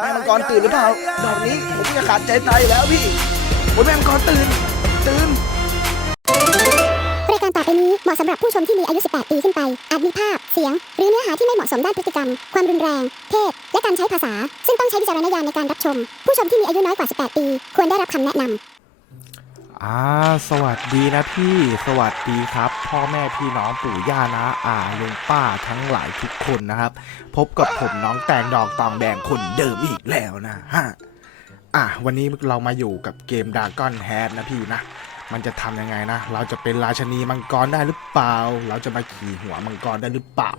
แม่มังกรตื่นหรือเปล่าดอกนี้ผมจะขาดใจตายแล้วพี่โอ้ยแม่มังกรตื่น ตื่นรายการต่อไปนี้เหมาะสำหรับผู้ชมที่มีอายุ 18 ปีขึ้นไป อาจมีภาพ เสียง หรือเนื้อหาที่ไม่เหมาะสมด้านพฤติกรรม ความรุนแรง เพศ และการใช้ภาษา ซึ่งต้องใช้วิจารณญาณในการรับชม ผู้ชมที่มีอายุน้อยกว่า 18 ปี ควรได้รับคำแนะนำ อ่าสวัสดีนะพี่ สวัสดีครับ พ่อแม่พี่น้องปู่ย่านะอาลุงป้าทั้งหลายทุกคนนะครับ พบกับผมน้องแตงดอกตองแดงคนเดิมอีกแล้วนะฮะอะวันนี้เรามาอยู่กับเกมดากอนแฮดนะพี่นะ มันจะทำยังไงนะ เราจะเป็นราชนีมังกรได้หรือเปล่า เราจะมาขี่หัวมังกรได้หรือเปล่า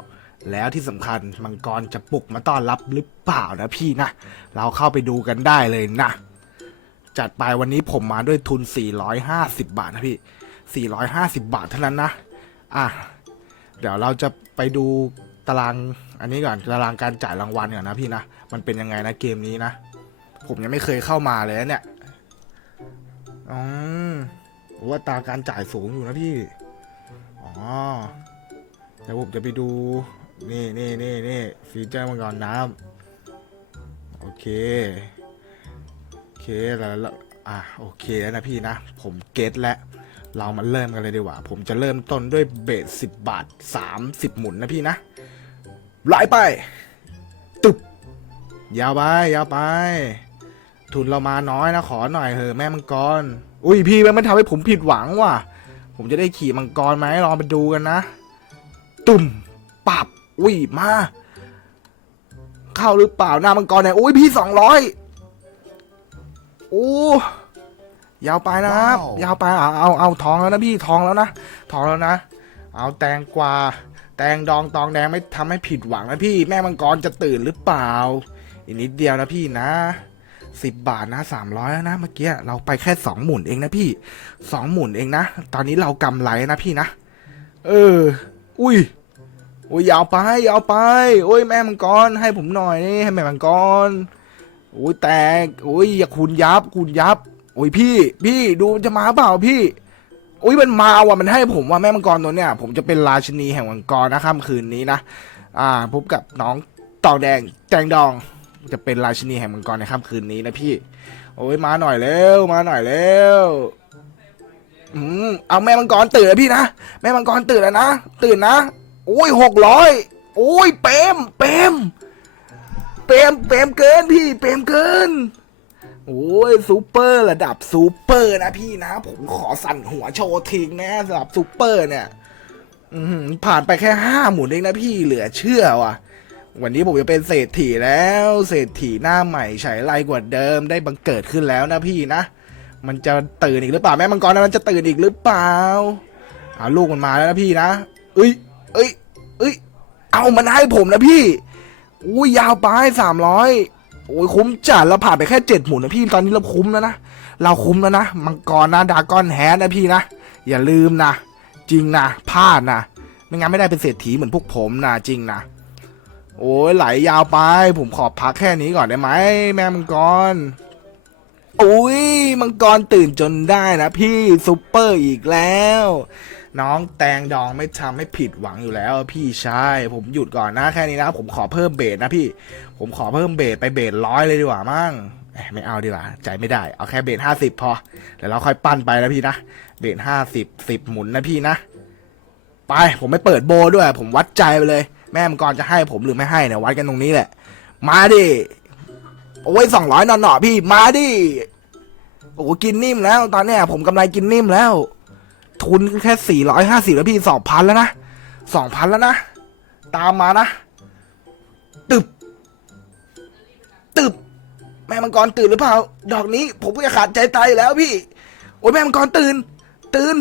แล้วที่สำคัญมังกรจะปลุกมาต้อนรับหรือเปล่านะพี่นะ เราเข้าไปดูกันได้เลยนะ จัดไปวันนี้ผมมาด้วยทุน 450 บาทนะพี่ 450 บาทเท่านั้นนะ อะ เดี๋ยวเราจะไปดูตารางอันนี้ก่อนตารางการจ่ายรางวัลก่อนนะพี่นะ มันเป็นยังไงนะเกมนี้นะ ผมยังไม่เคยเข้ามาเลยเนี่ย อ๋อว่าตาการจ่ายสูงอยู่นะพี่ อ๋อ เดี๋ยวผมจะไปดู นี่นี่นี่นี่ฟีเจอร์มังกรน้ำโอเค เคแล้วอะโอเคแล้วนะพี่นะ ผมเก็ตแล้วเรามาเริ่มกันเลยดีกว่า ผมจะเริ่มต้นด้วยเบสสิบบาทสามสิบหมุนนะพี่นะไหลไป ตึบ ยาวไป ยาวไป ทุนเรามาน้อยนะ ขอหน่อยเถอะแม่มังกร อุ้ยพี่แม่มันทำให้ผมผิดหวังว่ะ ผมจะได้ขี่มังกรไหมลองไปดูกันนะ ตุ่มปับ อุ้ยมา เข้าหรือเปล่าหน้ามังกรเนี่ยอุ้ยพี่สองร้อย โอ้ยาวไปนะครับ ว้าวยาวไปเอาเอาเอาทองแล้วนะพี่ทองแล้วนะทองแล้วนะ เอาแตงกวาแตงดองตองแดงไม่ทำให้ผิดหวังนะพี่ แม่มังกรจะตื่นหรือเปล่า อีกนิดเดียวนะพี่นะสิบบาทนะสามร้อยแล้วนะเมื่อกี้เราไปแค่สองหมุนเองนะพี่สองหมุนเองนะ ตอนนี้เรากำไรนะพี่นะ เออ อุ้ยอุ้ยยาวไปยาวไป โอ้ยแม่มังกรให้ผมหน่อยนี่ให้แม่มังกร โอ้ยแตกโอ้ยอย่าคุณยับคุณยับ โอ้ยพี่ พี่ดูจะมาเปล่าพี่โอ้ยมันมาว่ะมันให้ผมว่าแม่มังกรตัวเนี้ยผมจะเป็นราชินีแห่งมังกรนะค่ำคืนนี้นะอ่าพบกับน้องตองแดงแตงดองจะเป็นราชินีแห่งมังกรในค่ำคืนนี้นะพี่ โอ้ยมาหน่อยเร็วมาหน่อยเร็วอืมเอาแม่มังกรตื่นแล้วพี่นะแม่มังกรตื่นแล้วนะตื่นนะโอ้ยหกร้อยโอ้ยเปมเปม เปรมเปรมเกินพี่เปรมเกิน โอ้ยซูเปอร์ระดับซูเปอร์นะพี่นะ ผมขอสั่นหัวโชว์ทิ้งนะสำหรับซูเปอร์เนี่ยผ่านไปแค่ห้าหมุนเองนะพี่เหลือเชื่อว่ะ วันนี้ผมจะเป็นเศรษฐีแล้ว เศรษฐีหน้าใหม่ใช้ไรกว่าเดิมได้บังเกิดขึ้นแล้วนะพี่นะ มันจะตื่นอีกหรือเปล่าแม่มังกรนะมันจะตื่นอีกหรือเปล่าเอาลูกมันมาแล้วนะพี่นะเอ้ยเอ้ยเอ้ย เอามันให้ผมนะพี่ อุ้ยยาวไปสามร้อยโอ้ยคุ้มจัดเราผ่านไปแค่เจ็ดหมุนนะพี่ตอนนี้เราคุ้มแล้วนะเราคุ้มแล้วนะมังกรนะดาก้อนแฮนนะพี่นะอย่าลืมนะจริงนะพลาดนะไม่งั้นไม่ได้เป็นเศรษฐีเหมือนพวกผมนะจริงนะโอ้ยไหลยาวไป ผมขอพักแค่นี้ก่อนได้ไหมแม่มังกรอุ้ยมังกรตื่นจนได้นะพี่ซุปเปอร์อีกแล้ว น้องแตงดองไม่ทำให้ผิดหวังอยู่แล้ว พี่ชายผมหยุดก่อนนะแค่นี้นะผมขอเพิ่มเบสนะพี่ ผมขอเพิ่มเบสไปเบสร้อยเลยดีกว่ามั่งเอ้ยไม่เอาดีกว่าใจไม่ได้ เอาแค่เบสห้าสิบพอเดี๋ยวเราค่อยปั้นไปนะพี่นะเบสห้าสิบสิบหมุนนะพี่นะ ไปผมไม่เปิดโบด้วย ผมวัดใจไปเลย แม่มังกรจะให้ผมหรือไม่ให้เนี่ยวัดกันตรงนี้แหละ มาดิโอ้ยสองร้อยนอนหนอพี่มาดิโอ้กินนิ่มแล้ว ตอนเนี้ยผมกำไรกินนิ่มแล้ว ทุนแค่สี่ร้อยห้าสิบแล้วพี่สองพันแล้วนะสองพันแล้วนะ ตามมานะ ตึบ ตึบ แม่มังกรตื่นหรือเปล่า ดอกนี้ผมก็จะขาดใจตายอยู่แล้วพี่ โอ้ยแม่มังกรตื่น ตื่น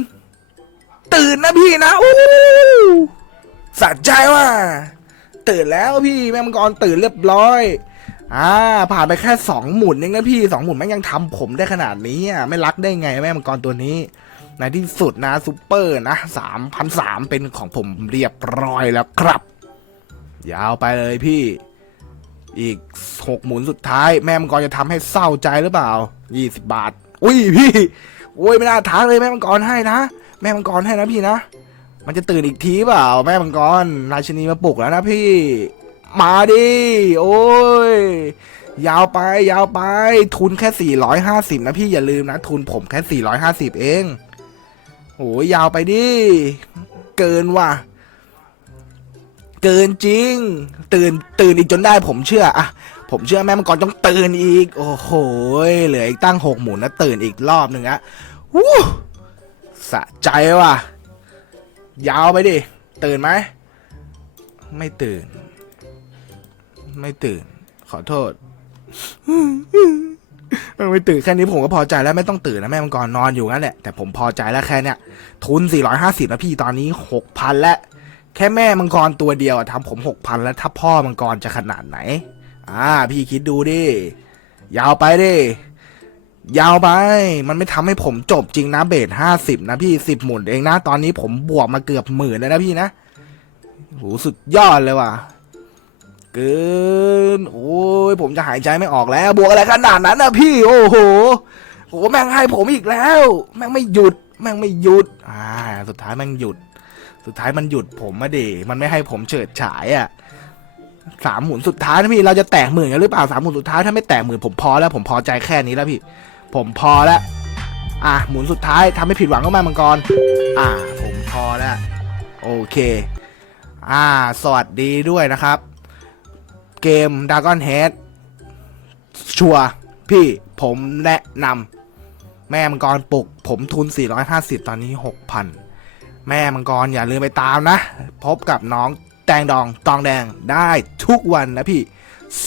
ตื่นนะพี่นะอู้สะใจว่ะตื่นแล้วพี่แม่มังกรตื่นเรียบร้อยอ่าผ่านไปแค่สองหมุนเองนะพี่สองหมุนแม่งยังทำผมได้ขนาดนี้อะไม่รักได้ไงแม่มังกรตัวนี้ ในที่สุดนะซูเปอร์นะสามพันสามเป็นของผมเรียบร้อยแล้วครับ ยาวไปเลยพี่ อีกหกหมุนสุดท้าย แม่มังกรจะทำให้เศร้าใจหรือเปล่ายี่สิบบาท อุ้ยพี่โอ้ยไม่น่าท้าเลยแม่มังกรให้นะ แม่มังกรให้นะพี่นะ มันจะตื่นอีกทีเปล่า แม่มังกรราชินีมาปลุกแล้วนะพี่ มาดิโอ้ยยาวไปยาวไปทุนแค่ 450 นะพี่อย่าลืมนะ ทุนผมแค่ 450 เอง โอ้ยยาวไปดิ เกินว่ะ เกินจริง ตื่นตื่นอีกจนได้ผมเชื่ออะผมเชื่อแม่มังกรต้องตื่นอีก โอ้โหเหลืออีกตั้งหกหมุนนะตื่นอีกรอบหนึ่งอะวู้สะใจว่ะ ยาวไปดิ ตื่นไหม ไม่ตื่น ไม่ตื่น ขอโทษ ไม่ตื่นแค่นี้ผมก็พอใจแล้วไม่ต้องตื่นนะแม่มังกรนอนอยู่งั้นแหละแต่ผมพอใจแล้วแค่เนี้ยทุน 450นะพี่ตอนนี้ 6,000 แล้ว แค่แม่มังกรตัวเดียวทำผม 6,000 แล้วถ้าพ่อมังกรจะขนาดไหน อ่า พี่คิดดูดิ ยาวไปดิ ยาวไป มันไม่ทำให้ผมจบจริงนะเบสห้าสิบนะพี่สิบหมุนเองนะ ตอนนี้ผมบวกมาเกือบหมื่นแล้วนะพี่นะโหสุดยอดเลยว่ะ เกิน โอ้ยผมจะหายใจไม่ออกแล้ว บวกอะไรขนาดนั้นนะพี่ โอ้โหโอ้แม่งให้ผมอีกแล้ว แม่งไม่หยุด แม่งไม่หยุด อ่า สุดท้ายแม่งหยุด สุดท้ายมันหยุดผมมาดิมันไม่ให้ผมเฉิดฉายอะสามหมุนสุดท้ายนะพี่ เราจะแตกหมื่นกันหรือเปล่าสามหมุนสุดท้ายถ้าไม่แตกหมื่นผมพอแล้ว ผมพอใจแค่นี้แล้วพี่ ผมพอแล้ว อะหมุนสุดท้ายทำให้ผิดหวังก็มามังกร อ่า ผมพอแล้ว โอเค อ่า สวัสดีด้วยนะครับ เกม Dragon Head ชัวพี่ผมแนะนำแม่มังกรปลุก ผมทุน 450 ตอนนี้ 6,000 แม่มังกรอย่าลืมไปตามนะ พบกับน้องแตงดองตองแดงได้ทุกวันนะพี่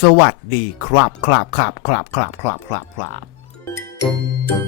สวัสดีครับครับครับครับครับครับครับครับ